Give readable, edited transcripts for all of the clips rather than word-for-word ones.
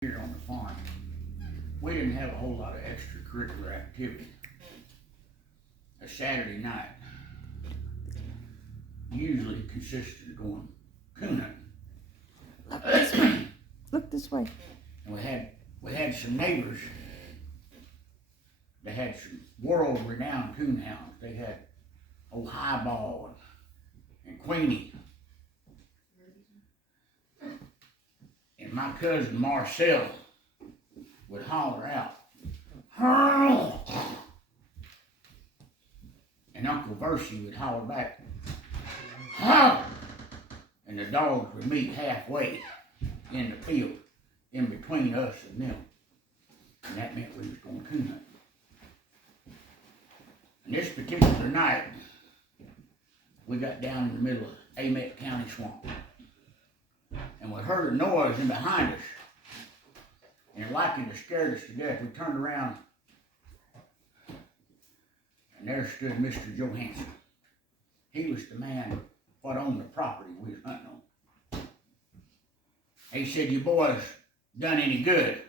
Here on the farm, we didn't have a whole lot of extracurricular activity. A Saturday night usually consisted of going coon hunting. Look this way. And we had some neighbors that had some world-renowned coon hounds. They had old Highball and Queenie. And my cousin Marcel would holler out, "Hurl!" And Uncle Versi would holler back, "Hurl!" And the dogs would meet halfway in the field, in between us and them. And that meant we was going coon hunting. And this particular night, we got down in the middle of Amet County swamp. And we heard a noise in behind us. And it likened to scared us to death. We turned around, and there stood Mr. Johansson. He was the man what owned the property we was hunting on. He said, "You boys done any good?"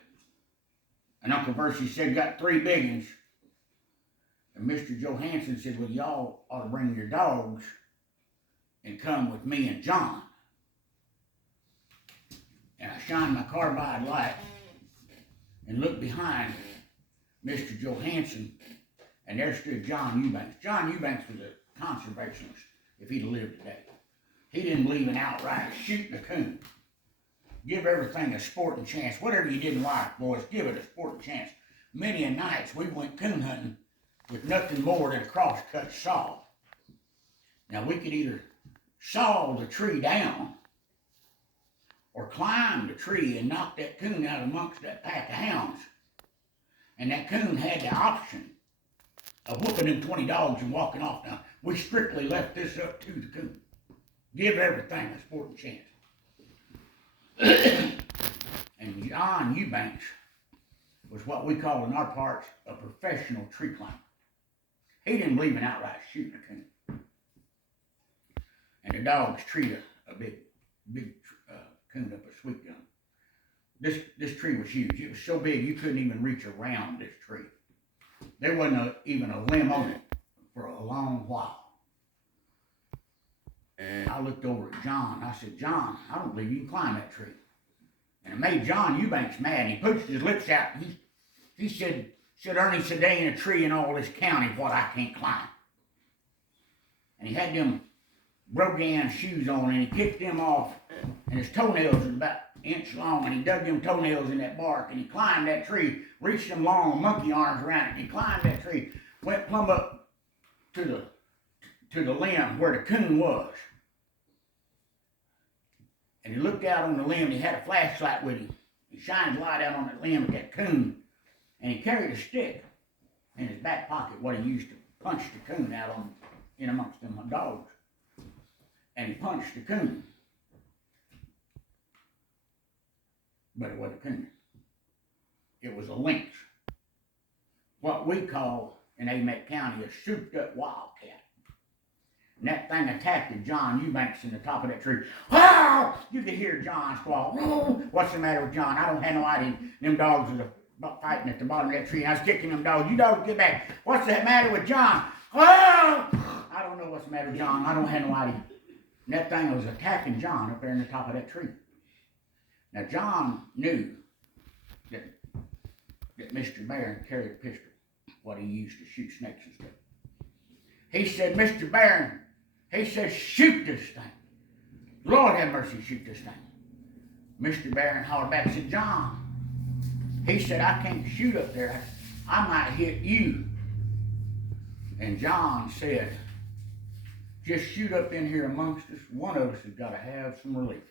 And Uncle Percy said, "Got 3 big ones." And Mr. Johansson said, "Well, y'all ought to bring your dogs and come with me and John." And I shined my carbide light and looked behind Mr. Johansson, and there stood John Eubanks. John Eubanks was a conservationist if he'd lived today. He didn't believe in outright shooting a coon. Give everything a sporting chance. Whatever you didn't like, boys, give it a sporting chance. Many a nights we went coon hunting with nothing more than a cross-cut saw. Now we could either saw the tree down or climb the tree and knock that coon out amongst that pack of hounds. And that coon had the option of whooping them 20 dogs and walking off. Now, we strictly left this up to the coon. Give everything a sporting chance. And John Eubanks was what we call in our parts a professional tree climber. He didn't believe in outright shooting a coon. And the dogs treated a big coon up a sweet gun. This tree was huge. It was so big you couldn't even reach around this tree. There wasn't even a limb on it for a long while. And I looked over at John. I said, "John, I don't believe you can climb that tree." And it made John Eubanks mad. He pushed his lips out. He said, "Ernie said, there ain't a tree in all this county what I can't climb." And he had them Brogan shoes on, and he kicked them off, and his toenails were about an inch long, and he dug them toenails in that bark, and he climbed that tree, reached them long monkey arms around it, and he climbed that tree, went plumb up to the limb where the coon was. And he looked out on the limb, and he had a flashlight with him. He shined his light out on that limb with that coon, and he carried a stick in his back pocket, what he used to punch the coon out on in amongst them dogs. And he punched the coon. But it wasn't a coon. It was a lynx. What we call in Amet County a souped-up wildcat. And that thing attacked John Eubanks in the top of that tree. "Wow!" You could hear John squall. "What's the matter with John? I don't have no idea." Them dogs was about fighting at the bottom of that tree, and I was kicking them dogs. "You dogs get back. What's the matter with John?" "Wow!" "I don't know what's the matter with John. I don't have no idea." And that thing was attacking John up there in the top of that tree. Now John knew that Mr. Barron carried a pistol, what he used to shoot snakes and stuff. He said, "Mr. Barron," he said, "shoot this thing. Lord have mercy, shoot this thing." Mr. Barron hollered back and said, "John," he said, "I can't shoot up there. I might hit you." And John said, "Just shoot up in here amongst us. One of us has got to have some relief."